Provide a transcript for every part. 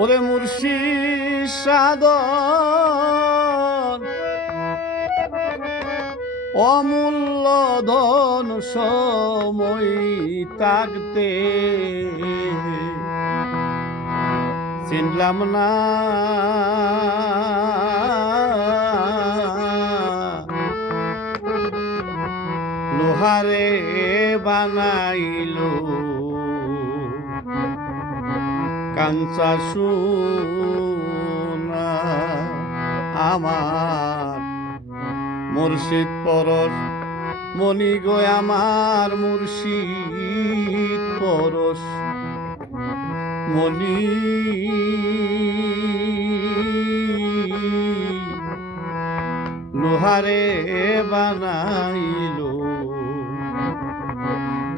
ওরে মুর্শি সাধন অমূল্য ধন সময় তাকতে চিনলাম না। লোহারে বানাইলো কাঞ্চা সোনা, আমার মুর্শিদ পরশ। মনি গো, আমার মুর্শিদ পরশ। মনি লোহারে বানাইলো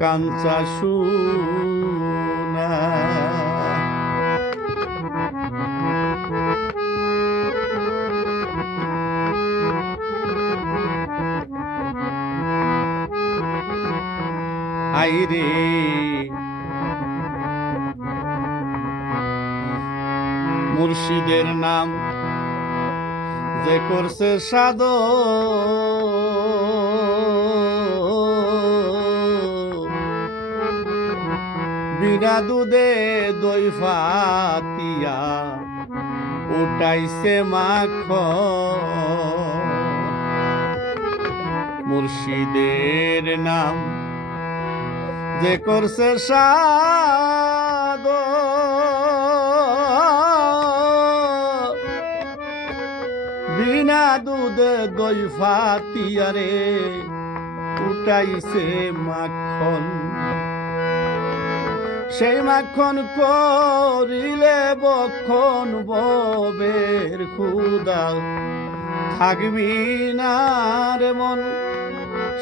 কাঞ্চা সোনা। আইরে মুর্শিদের নাম যে করছে সাদ বিনা দুধে দই ফাতিয়া উঠাইছে মাখ মুর্শিদের নাম যে করছে সাদ। বিনা দুধে দই ফাতিয়ারে উঠাইছে মাখন। সেই মাখন করিলে বক্ষণ ববের খুদা থাকবি না রে মন।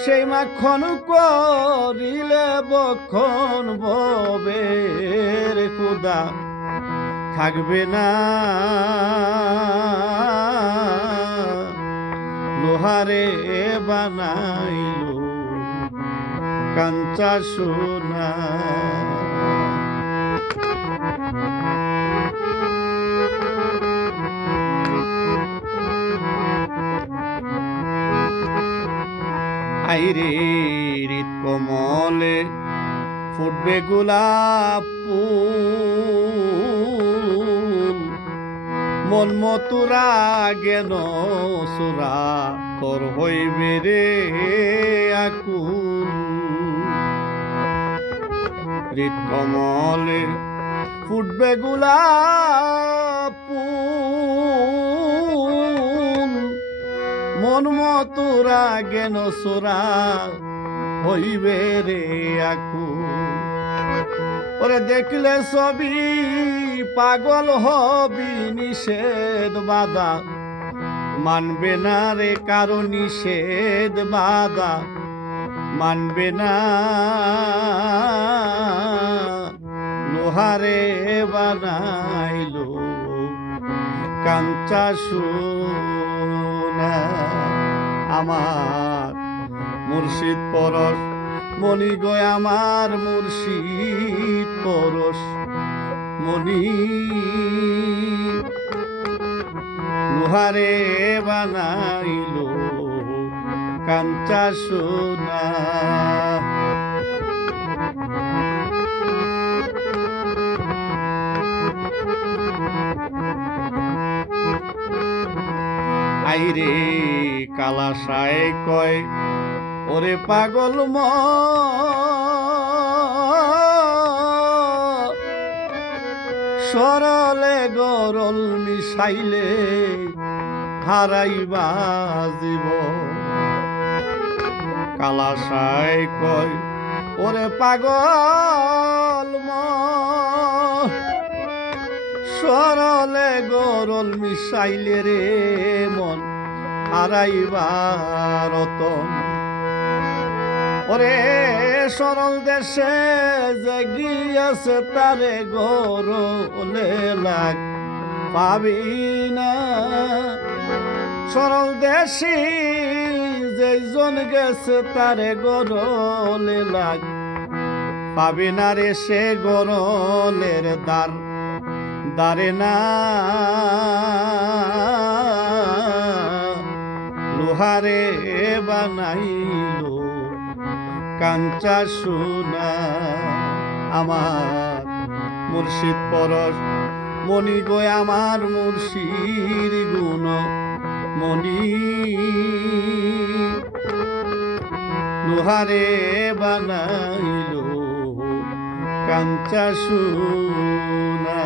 সেই মাখন করিলে বক্ষণ ববের খুদা থাকবে না। লোহারে বানাইলো কাঞ্চা সোনা। আইরে হৃদ কমলে ফুটবে গোলাপ ফুল। মন মতুরা জ্ঞান সুরা তোর হইবে রে আকুল। হৃদ কমলে ফুটবে গোলাপ ফুল। মন মতুরা জ্ঞান সোরা হইবে রে আকু। ওরে দেখলে ছবি পাগল হবি নিষেধ বাদা মানবে না রে কারও নিষেধ বাদা মানবে না লোহারে বানাইলো কাঞ্চা আমার মুর্শিদ পরশ। মনি গয় আমার মুর্শিদ পরশ। মনি লোহারে বানাইল কাঞ্চা সোনা। আইরে কালাসায় কয়, ওরে পাগল ম সরলে গরল মিশাইলে হারাইবা জীব। কালাসায় কয়, ওরে পাগল ম সরলে গরল মিশাইলে রে মন, হারাইবার ওরে সরল দেশে যে গিয়েছে তারে গরলে লাগ, পাবি না। সরল দেশি যেজন গেছে তারে গরলে লাগ, পাবি না রে সে গরলের দ্বার। দারে না। লোহারে বানাইল, কাঞ্চা সোনা আমার মুর্শিদ পরশ। মণি গো আমার মুর্শিদ গুণ মণি লোহারে বানাইল কাঞ্চা সোনা।